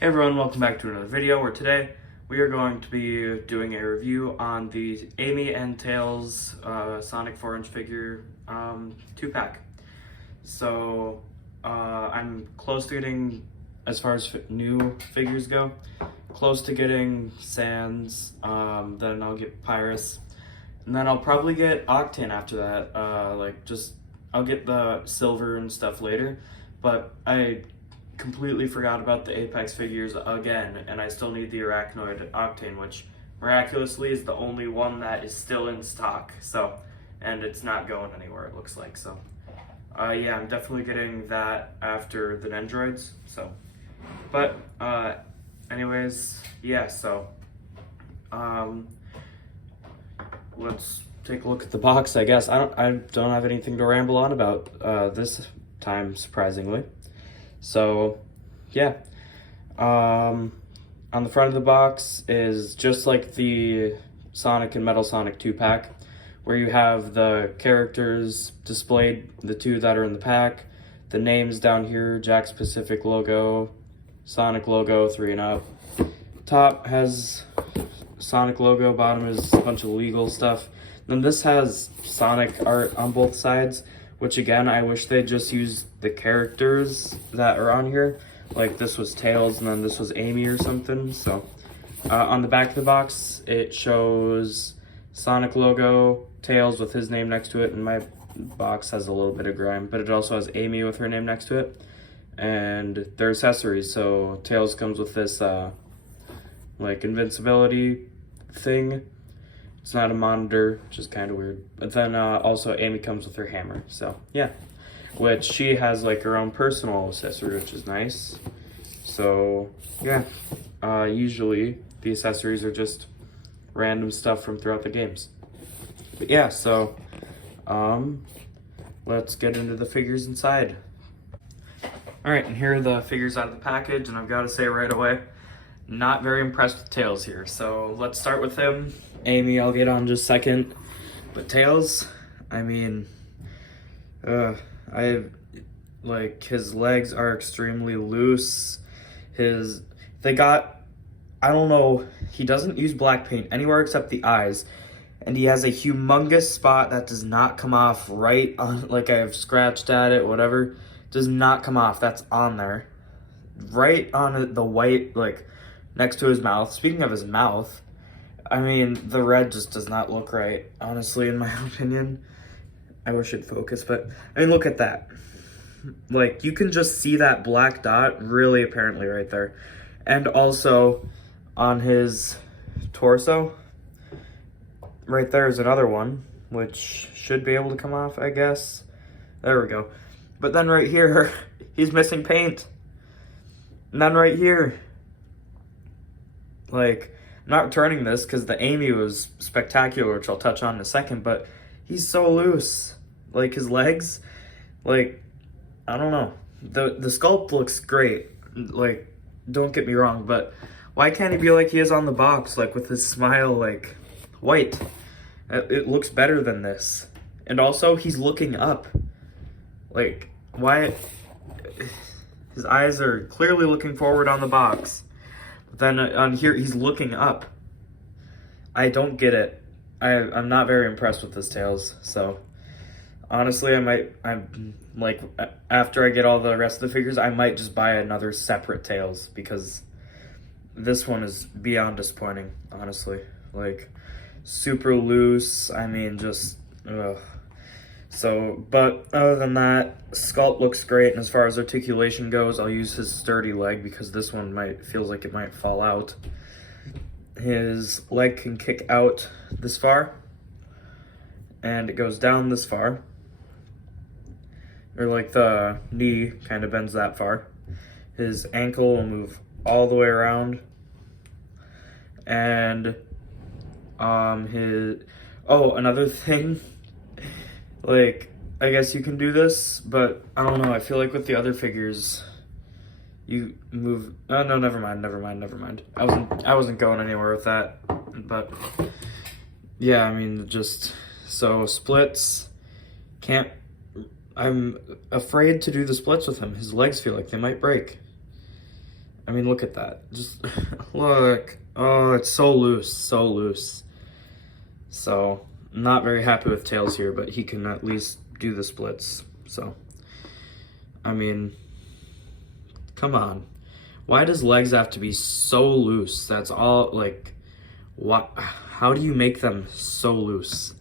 Hey everyone, welcome back to another video where today we are going to be doing a review on the Amy and Tails Sonic 4-inch figure 2-pack. So I'm close to getting, as far as new figures go, close to getting Sans, then I'll get Pyrus, and then I'll probably get Octane after that. I'll get the silver and stuff later, but I completely forgot about the Apex figures again, and I still need the Arachnoid Octane, which miraculously is the only one that is still in stock. So, and it's not going anywhere, it looks like. So, yeah, I'm definitely getting that after the Nendroids. So, but anyways, yeah. So, let's take a look at the box. I guess I don't have anything to ramble on about this time, surprisingly. So, yeah, on the front of the box is just like the Sonic and Metal Sonic 2-pack, where you have the characters displayed, the two that are in the pack, the names down here, Jakks Pacific logo, Sonic logo, 3 and up. Top has Sonic logo, bottom is a bunch of legal stuff. Then this has Sonic art on both sides, which again, I wish they just used the characters that are on here. Like this was Tails and then this was Amy or something. So on the back of the box, it shows Sonic logo, Tails with his name next to it, and my box has a little bit of grime, but it also has Amy with her name next to it. And their accessories, so Tails comes with this like invincibility thing. It's not a monitor, which is kind of weird. But then also Amy comes with her hammer, so yeah. Which she has like her own personal accessory, which is nice. So yeah, usually the accessories are just random stuff from throughout the games. But yeah, so let's get into the figures inside. All right, and here are the figures out of the package, and I've got to say right away, not very impressed with Tails here. So let's start with him. Amy, I'll get on just a second. But Tails, I mean, his legs are extremely loose. I don't know, he doesn't use black paint anywhere except the eyes. And he has a humongous spot that does not come off right on, like I've scratched at it, whatever. Does not come off, that's on there. Right on the white, like, next to his mouth. Speaking of his mouth, I mean, the red just does not look right, honestly, in my opinion. I wish it'd focus, but, I mean, look at that. Like, you can just see that black dot really apparently right there. And also, on his torso, right there is another one, which should be able to come off, I guess. There we go. But then right here, he's missing paint. And then right here, like, I'm not returning this because the Amy was spectacular, which I'll touch on in a second, but he's so loose. Like, his legs, like, I don't know. The sculpt looks great. Like, don't get me wrong, but why can't he be like he is on the box, like, with his smile, like, white? It looks better than this. And also, he's looking up. Like, why? His eyes are clearly looking forward on the box. But then on here, he's looking up. I don't get it. I'm not very impressed with this Tails. So, honestly, I'm like, after I get all the rest of the figures, I might just buy another separate Tails. Because this one is beyond disappointing, honestly. Like, super loose. I mean, just, ugh. So, but other than that, sculpt looks great, and as far as articulation goes, I'll use his sturdy leg because this one feels like it might fall out. His leg can kick out this far, and it goes down this far. Or like the knee kind of bends that far. His ankle will move all the way around. And another thing, like, I guess you can do this, but I don't know, I feel like with the other figures, you move, oh no, never mind. I wasn't going anywhere with that, but, yeah, I mean, just, so splits, I'm afraid to do the splits with him. His legs feel like they might break. I mean, look at that. Just look. Oh, it's so loose, so loose. So, I'm not very happy with Tails here, but he can at least do the splits. So, I mean, come on. Why does legs have to be so loose? That's all, like, what? How do you make them so loose?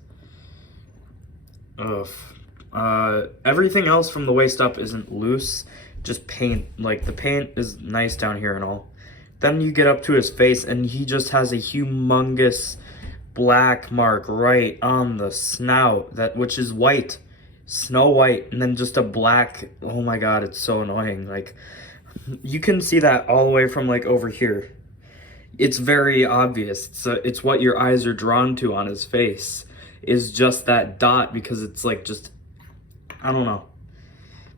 Ugh. Everything else from the waist up isn't loose, just paint. Like, the paint is nice down here and all. Then you get up to his face, and he just has a humongous black mark right on the snout, which is white, snow white, and then just a black. Oh my god, it's so annoying. Like, you can see that all the way from like over here. It's very obvious. It's what your eyes are drawn to on his face, is just that dot, because it's like just, I don't know.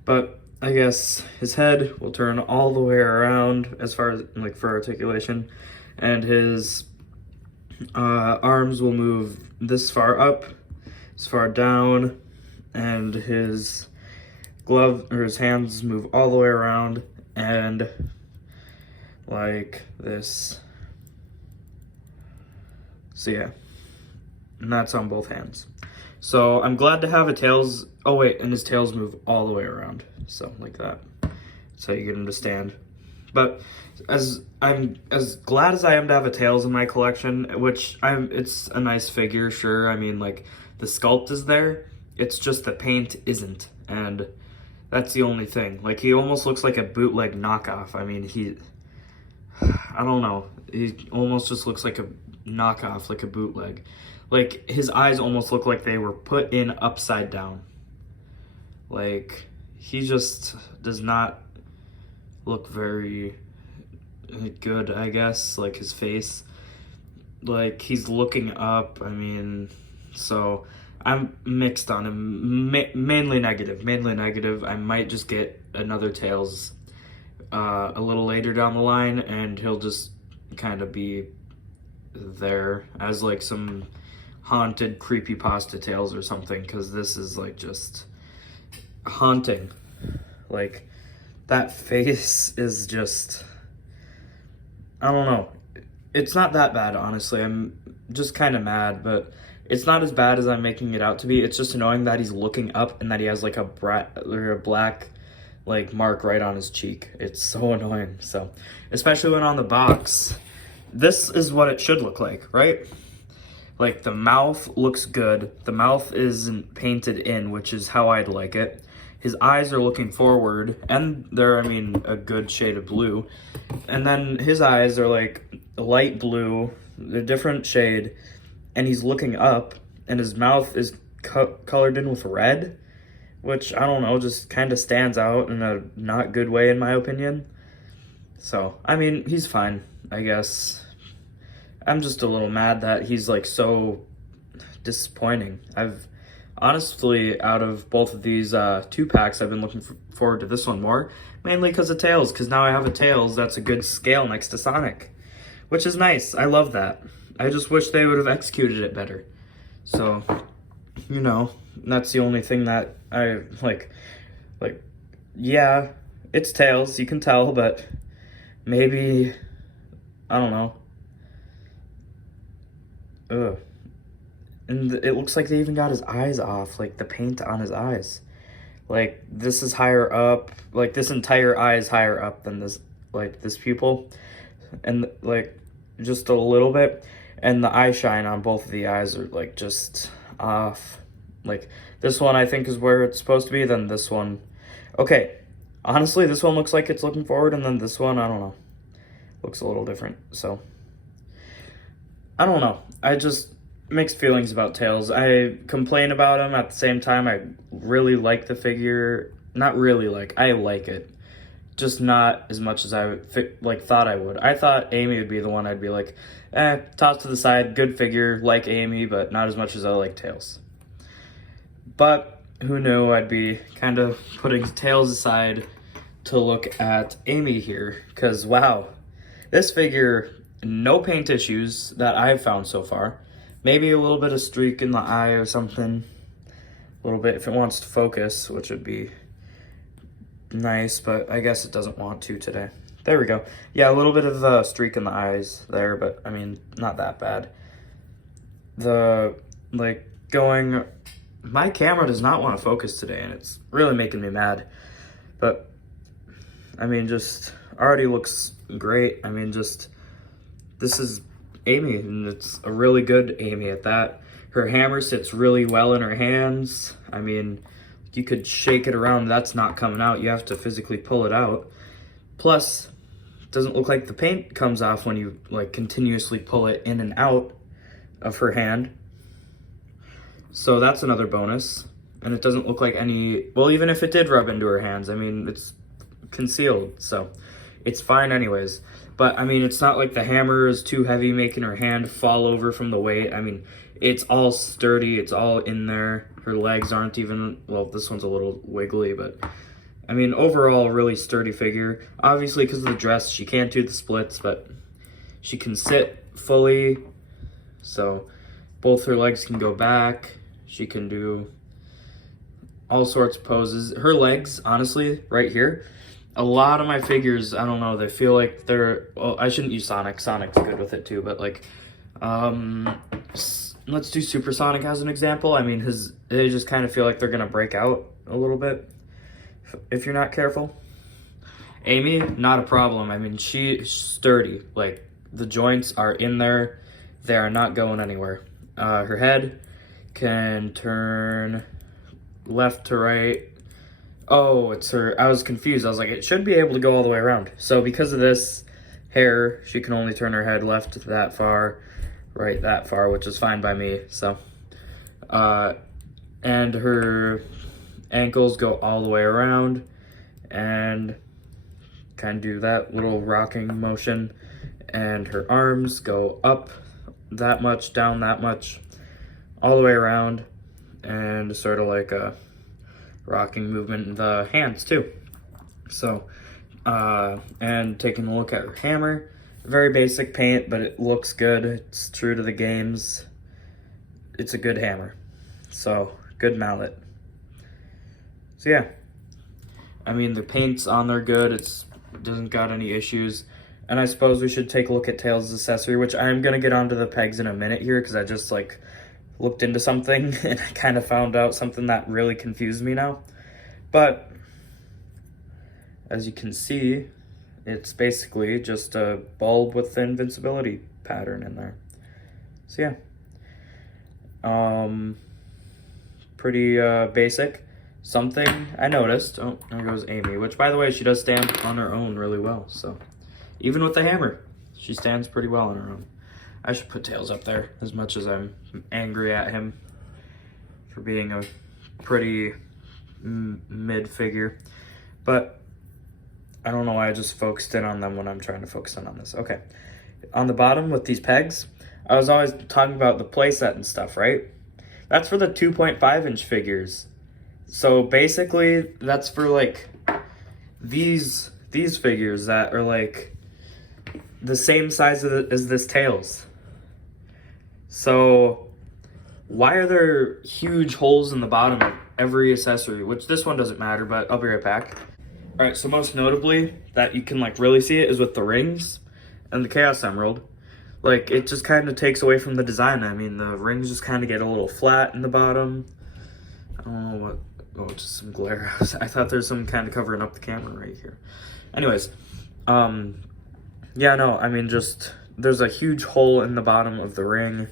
But I guess his head will turn all the way around as far as like for articulation, and his arms will move this far up, this far down, and his glove or his hands move all the way around and like this. So yeah, and that's on both hands. So I'm glad to have a tails. Oh wait, and his tails move all the way around, so like that. So you get him to stand. But I'm as glad as I am to have a tails in my collection, it's a nice figure, sure. I mean, like, the sculpt is there. It's just the paint isn't, and that's the only thing. Like, he almost looks like a bootleg knockoff. I mean, I don't know. He almost just looks like a knockoff, like a bootleg. Like, his eyes almost look like they were put in upside down. Like, he just does not look very good, I guess. Like, his face, like, he's looking up. I mean, so I'm mixed on him. Mainly negative. I might just get another Tails a little later down the line, and he'll just kind of be there as like some haunted creepypasta Tails or something, because this is like just haunting. Like, that face is just, I don't know. It's not that bad, honestly. I'm just kind of mad, but it's not as bad as I'm making it out to be. It's just annoying that he's looking up and that he has like a black like mark right on his cheek. It's so annoying. So, especially when on the box, this is what it should look like, right? Like, the mouth looks good. The mouth isn't painted in, which is how I'd like it. His eyes are looking forward, and they're, I mean, a good shade of blue. And then his eyes are like a light blue, a different shade, and he's looking up, and his mouth is colored in with red, which, I don't know, just kind of stands out in a not good way, in my opinion. So, I mean, he's fine, I guess. I'm just a little mad that he's like so disappointing. Honestly, out of both of these 2-packs, I've been looking forward to this one more, mainly because of Tails, because now I have a Tails that's a good scale next to Sonic, which is nice. I love that. I just wish they would have executed it better. So, you know, that's the only thing that I like, yeah, it's Tails, you can tell, but maybe, I don't know. Ugh. And it looks like they even got his eyes off, like the paint on his eyes. Like, this is higher up, like this entire eye is higher up than this, like this pupil. And like, just a little bit. And the eye shine on both of the eyes are like just off. Like, this one I think is where it's supposed to be, then this one. Okay, honestly, this one looks like it's looking forward, and then this one, I don't know, looks a little different, so. I don't know, I just, mixed feelings about Tails. I complain about him, at the same time I really like the figure. Not really like, I like it. Just not as much as I thought I would. I thought Amy would be the one I'd be like, toss to the side, good figure, like Amy, but not as much as I like Tails. But who knew I'd be kind of putting Tails aside to look at Amy here, because wow, this figure, no paint issues that I've found so far. Maybe a little bit of streak in the eye or something. A little bit if it wants to focus, which would be nice, but I guess it doesn't want to today. There we go. Yeah, a little bit of a streak in the eyes there, but I mean, not that bad. My camera does not want to focus today, and it's really making me mad. But, I mean, just already looks great. I mean, just, this is Amy, and it's a really good Amy at that. Her hammer sits really well in her hands. I mean, you could shake it around, that's not coming out. You have to physically pull it out. Plus, it doesn't look like the paint comes off when you like continuously pull it in and out of her hand. So that's another bonus. And it doesn't look like any, well, even if it did rub into her hands, I mean, it's concealed, so it's fine anyways. But I mean, it's not like the hammer is too heavy making her hand fall over from the weight. I mean, it's all sturdy, it's all in there. Her legs aren't even, well, this one's a little wiggly, but I mean, overall, really sturdy figure. Obviously, because of the dress, she can't do the splits, but she can sit fully, so both her legs can go back. She can do all sorts of poses. Her legs, honestly, right here, a lot of my figures, I don't know, they feel like they're, well, I shouldn't use Sonic. Sonic's good with it too, but like, let's do Supersonic as an example. I mean, they just kind of feel like they're gonna break out a little bit if you're not careful. Amy, not a problem. I mean, she's sturdy. Like, the joints are in there. They are not going anywhere. Her head can turn left to right. Oh, it's her. I was confused. I was like, it should be able to go all the way around. So because of this hair, she can only turn her head left that far, right that far, which is fine by me. So, and her ankles go all the way around and kind of do that little rocking motion. And her arms go up that much, down that much, all the way around, and sort of like a rocking movement in the hands too. So, and taking a look at her hammer, very basic paint, but it looks good. It's true to the games. It's a good hammer. So, good mallet. So yeah, I mean, the paint's on there good. It doesn't got any issues. And I suppose we should take a look at Tails' accessory, which I'm gonna get onto the pegs in a minute here, because I just like looked into something and I kind of found out something that really confused me now. But as you can see, it's basically just a bulb with the invincibility pattern in there. So yeah, pretty basic. Something I noticed, oh, there goes Amy, which by the way, she does stand on her own really well. So even with the hammer, she stands pretty well on her own. I should put Tails up there, as much as I'm angry at him for being a pretty mid figure. But I don't know why I just focused in on them when I'm trying to focus in on this. Okay, on the bottom with these pegs, I was always talking about the playset and stuff, right? That's for the 2.5-inch figures. So basically, that's for like these figures that are like the same size as this Tails. So why are there huge holes in the bottom of every accessory? Which this one doesn't matter, but I'll be right back. All right, so most notably that you can like really see it is with the rings and the Chaos Emerald. Like, it just kind of takes away from the design. I mean, the rings just kind of get a little flat in the bottom. I don't know what, oh, just some glare. I thought there's some kind of covering up the camera right here. Anyways, yeah, no, I mean, just, there's a huge hole in the bottom of the ring.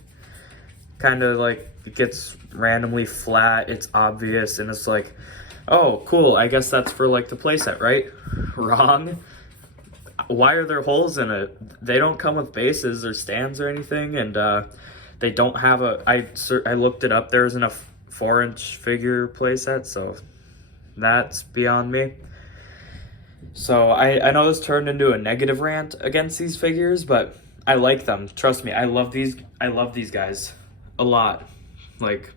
Kind of like, it gets randomly flat, it's obvious, and it's like, oh, cool, I guess that's for like the playset, right? Wrong. Why are there holes in it? They don't come with bases or stands or anything, and they don't have I looked it up, there isn't a 4-inch figure playset, so that's beyond me. So I know this turned into a negative rant against these figures, but I like them. Trust me, I love these guys a lot. Like,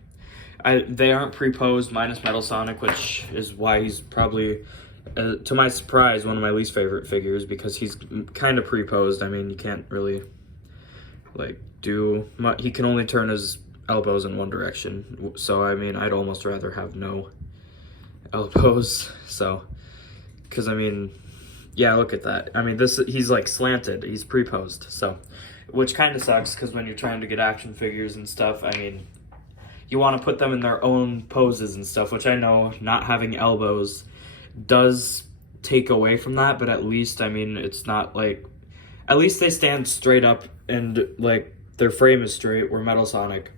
they aren't pre-posed minus Metal Sonic, which is why he's probably, to my surprise, one of my least favorite figures, because he's kind of pre-posed. I mean, you can't really like do much. He can only turn his elbows in one direction, so I mean, I'd almost rather have no elbows. So, because I mean, Yeah, look at that. I mean, he's like slanted. He's pre-posed, so, which kind of sucks because when you're trying to get action figures and stuff, I mean, you want to put them in their own poses and stuff, which I know not having elbows does take away from that, but at least, I mean, it's not like, at least they stand straight up and like their frame is straight, where Metal Sonic,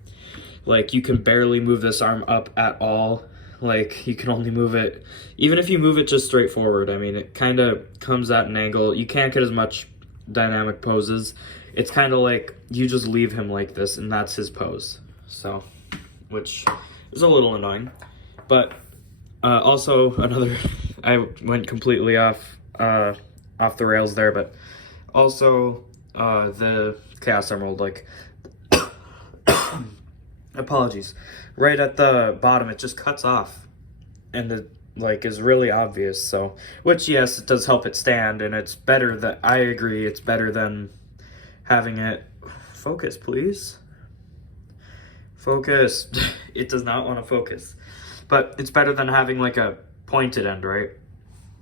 like, you can barely move this arm up at all. Like, you can only move it, even if you move it just straight forward, I mean, it kind of comes at an angle. You can't get as much dynamic poses. It's kind of like you just leave him like this, and that's his pose. So, which is a little annoying. But also another, I went completely off the rails there, but also the Chaos Emerald, like, apologies, right at the bottom, it just cuts off, and it like is really obvious. So, which, yes, it does help it stand, and it's better that, I agree, it's better than having it, focus please, focus. It does not want to focus, but it's better than having like a pointed end, right?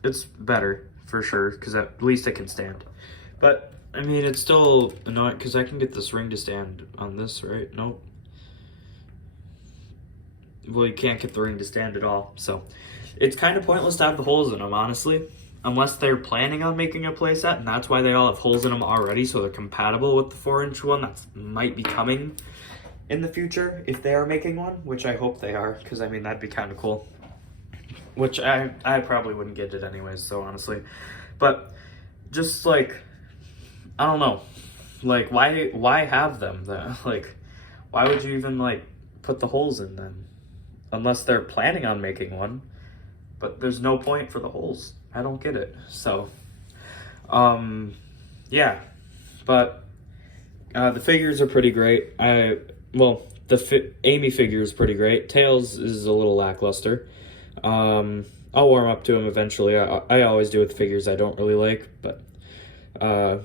It's better for sure, because at least it can stand. But I mean, it's still annoying because I can get this ring to stand on this, right? Nope. Well, you can't get the ring to stand at all, so it's kind of pointless to have the holes in them, honestly, unless they're planning on making a playset, and that's why they all have holes in them already, so they're compatible with the 4-inch one that might be coming in the future, if they are making one, which I hope they are, because I mean, that'd be kind of cool, which I probably wouldn't get it anyways, so honestly, but just like, I don't know, like, why have them then? Like, why would you even like put the holes in then? Unless they're planning on making one, but there's no point for the holes. I don't get it. So, yeah, but the figures are pretty great. The Amy figure is pretty great. Tails is a little lackluster. I'll warm up to him eventually. I always do with figures I don't really like, but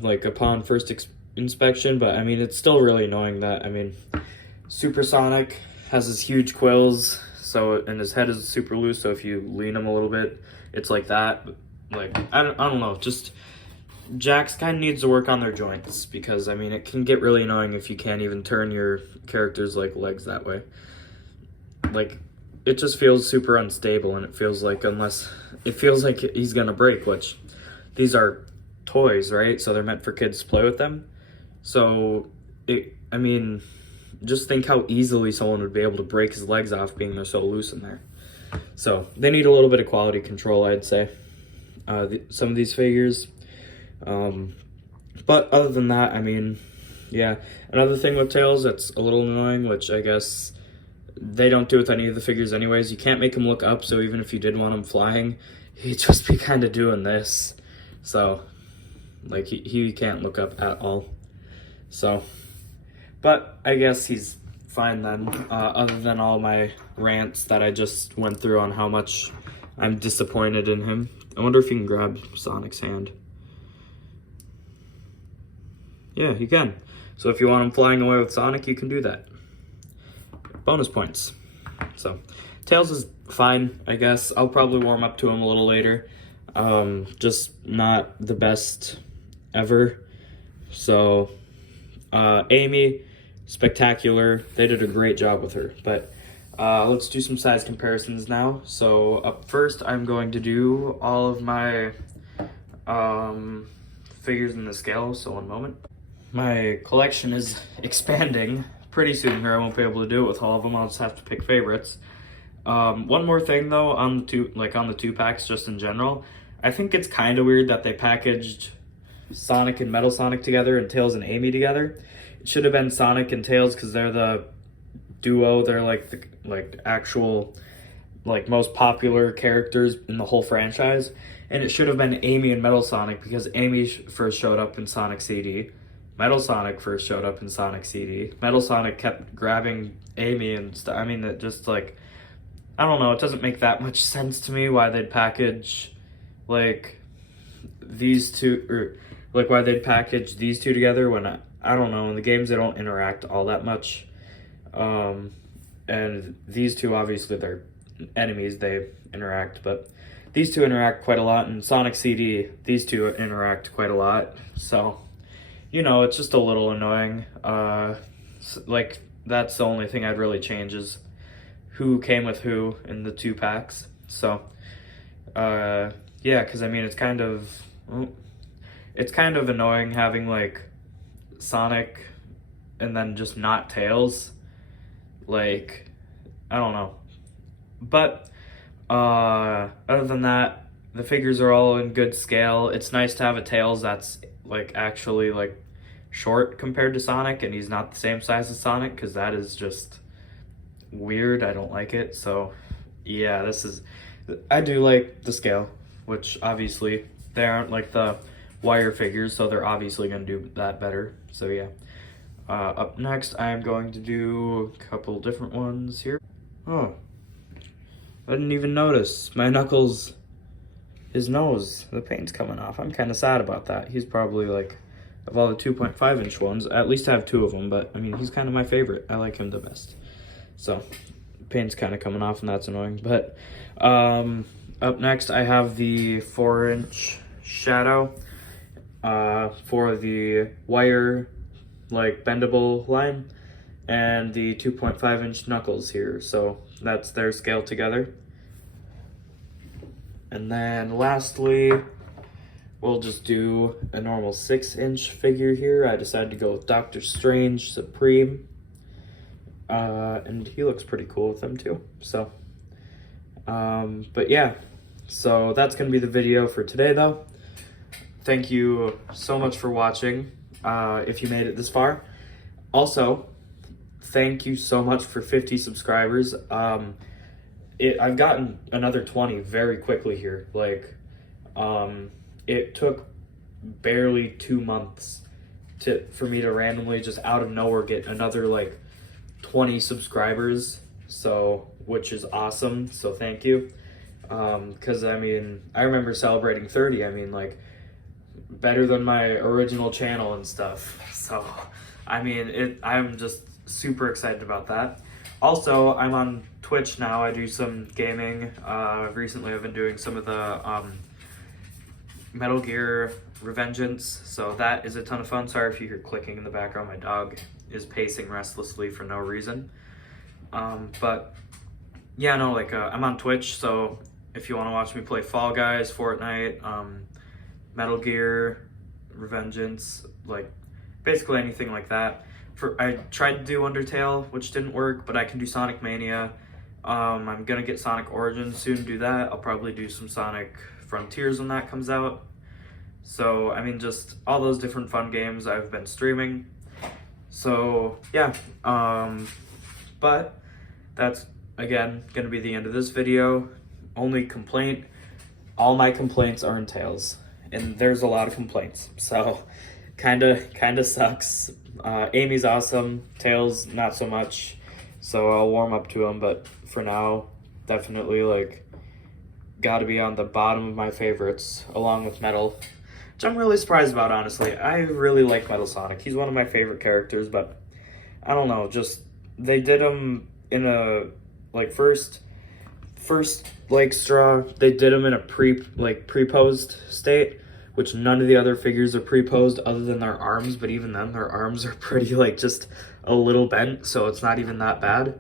like upon first inspection. But I mean, it's still really annoying that, I mean, Supersonic has his huge quills. So, and his head is super loose, so if you lean him a little bit, it's like that. Like, I don't know, just, Jakks kind of needs to work on their joints, because, I mean, it can get really annoying if you can't even turn your character's, like, legs that way. Like, it just feels super unstable, and it feels like he's gonna break, which, these are toys, right? So they're meant for kids to play with them. So, I mean, just think how easily someone would be able to break his legs off being they're so loose in there. So they need a little bit of quality control, I'd say, some of these figures. But other than that, I mean, yeah. Another thing with Tails that's a little annoying, which I guess they don't do with any of the figures anyways, you can't make him look up, so even if you did want him flying, he'd just be kind of doing this. So, like, he can't look up at all. So, but I guess he's fine then, other than all my rants that I just went through on how much I'm disappointed in him. I wonder if you can grab Sonic's hand. Yeah, you can. So if you want him flying away with Sonic, you can do that. Bonus points. So, Tails is fine, I guess. I'll probably warm up to him a little later. Just not the best ever. So, Amy, spectacular. They did a great job with her. But let's do some size comparisons now. So up first, I'm going to do all of my figures in the scale. So one moment. My collection is expanding pretty soon here. I won't be able to do it with all of them. I'll just have to pick favorites. One more thing though, on the two packs, just in general, I think it's kind of weird that they packaged Sonic and Metal Sonic together and Tails and Amy together. It should have been Sonic and Tails because they're the duo. They're like the actual most popular characters in the whole franchise. And it should have been Amy and Metal Sonic because Amy first showed up in Sonic CD. Metal Sonic first showed up in Sonic CD. Metal Sonic kept grabbing Amy and stuff. I mean, it just I don't know. It doesn't make that much sense to me why they'd package these two, or why they'd package these two together when I don't know, in the games they don't interact all that much. And these two, obviously they're enemies, they interact, but these two interact quite a lot, and Sonic CD, these two interact quite a lot. So, you know, it's just a little annoying. Like, that's the only thing I'd really change is who came with who in the 2 packs. So, yeah, because I mean, it's kind of annoying having like Sonic and then just not Tails. Like, I don't know. But other than that, the figures are all in good scale. It's nice to have a Tails that's like actually like short compared to Sonic, and he's not the same size as Sonic, because that is just weird. I don't like it. So yeah, I do like the scale, which obviously they aren't like the wire figures, so they're obviously going to do that better. So yeah. Up next, I'm going to do a couple different ones here. Oh, I didn't even notice my Knuckles, his nose, the paint's coming off. I'm kind of sad about that. He's probably like, of all the 2.5 inch ones, at least I have 2 of them, but I mean, he's kind of my favorite. I like him the best. So, paint's kind of coming off, and that's annoying. But up next, I have the 4-inch Shadow for the wire, like, bendable line, and the 2.5-inch Knuckles here. So, that's their scale together. And then lastly, we'll just do a normal 6-inch figure here. I decided to go with Doctor Strange Supreme. And he looks pretty cool with them too. So, but yeah, so that's going to be the video for today though. Thank you so much for watching, if you made it this far. Also, thank you so much for 50 subscribers. I've gotten another 20 very quickly here. Like, it took barely 2 months for me to randomly just out of nowhere get another like 20 subscribers, so, which is awesome. So thank you. Because I mean, I remember celebrating 30. I mean, like, better than my original channel and stuff. So I mean, I'm just super excited about that. Also, I'm on Twitch now. I do some gaming. Recently I've been doing some of the Metal Gear Revengeance, so that is a ton of fun. Sorry if you hear clicking in the background. My dog is pacing restlessly for no reason. But yeah, no, like, I'm on Twitch, so if you want to watch me play Fall Guys, Fortnite, Metal Gear Revengeance, like basically anything like that. I tried to do Undertale, which didn't work, but I can do Sonic Mania. I'm gonna get Sonic Origins soon, do that. I'll probably do some Sonic Frontiers when that comes out. So, I mean, just all those different fun games I've been streaming. So, yeah. But that's, again, gonna be the end of this video. Only complaint, all my complaints are in Tails. And there's a lot of complaints. So, kinda sucks. Amy's awesome, Tails not so much, so I'll warm up to him, but for now, definitely, like, gotta be on the bottom of my favorites, along with Metal, which I'm really surprised about, honestly. I really like Metal Sonic. He's one of my favorite characters, but I don't know, just, they did him in a, like, first like, straw, they did him in a pre-posed state, which none of the other figures are pre-posed other than their arms, but even then, their arms are pretty, like, just a little bent, so it's not even that bad.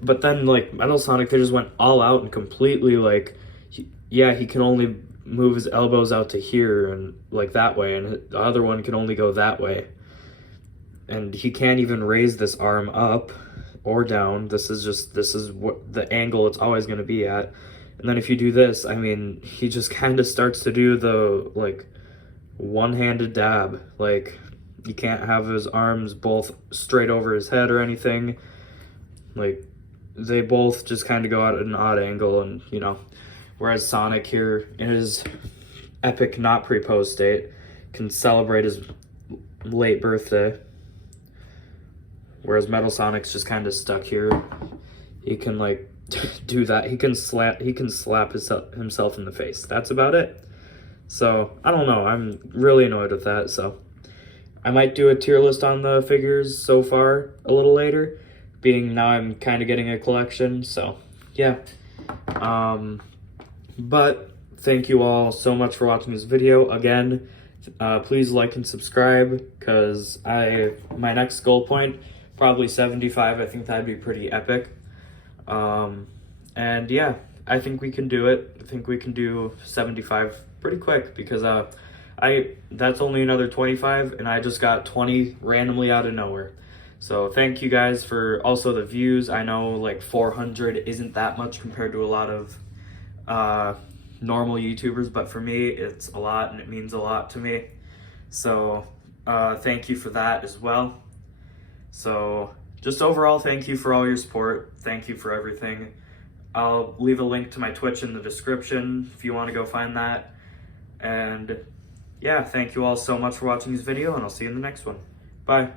But then, like, Metal Sonic, they just went all out and completely, like, he can only move his elbows out to here and, like, that way, and the other one can only go that way. And he can't even raise this arm up or down. This is what the angle it's always going to be at. And then if you do this, I mean, he just kind of starts to do the, like, one-handed dab. Like, you can't have his arms both straight over his head or anything. Like, they both just kind of go out at an odd angle, and, you know, whereas Sonic here, in his epic not pre-posed state, can celebrate his late birthday. Whereas Metal Sonic's just kind of stuck here. He can, like, do that. He can slap himself in the face. That's about it. So, I don't know. I'm really annoyed with that. So, I might do a tier list on the figures so far a little later, being now I'm kind of getting a collection. So, yeah. But thank you all so much for watching this video. Again, please like and subscribe, because my next goal point, probably 75. I think that'd be pretty epic. And yeah, I think we can do it. I think we can do 75 pretty quick, because that's only another 25, and I just got 20 randomly out of nowhere. So thank you guys for also the views. I know like 400 isn't that much compared to a lot of normal YouTubers, but for me it's a lot, and it means a lot to me. So thank you for that as well. So just overall, thank you for all your support. Thank you for everything. I'll leave a link to my Twitch in the description if you want to go find that. And yeah, thank you all so much for watching this video, and I'll see you in the next one. Bye.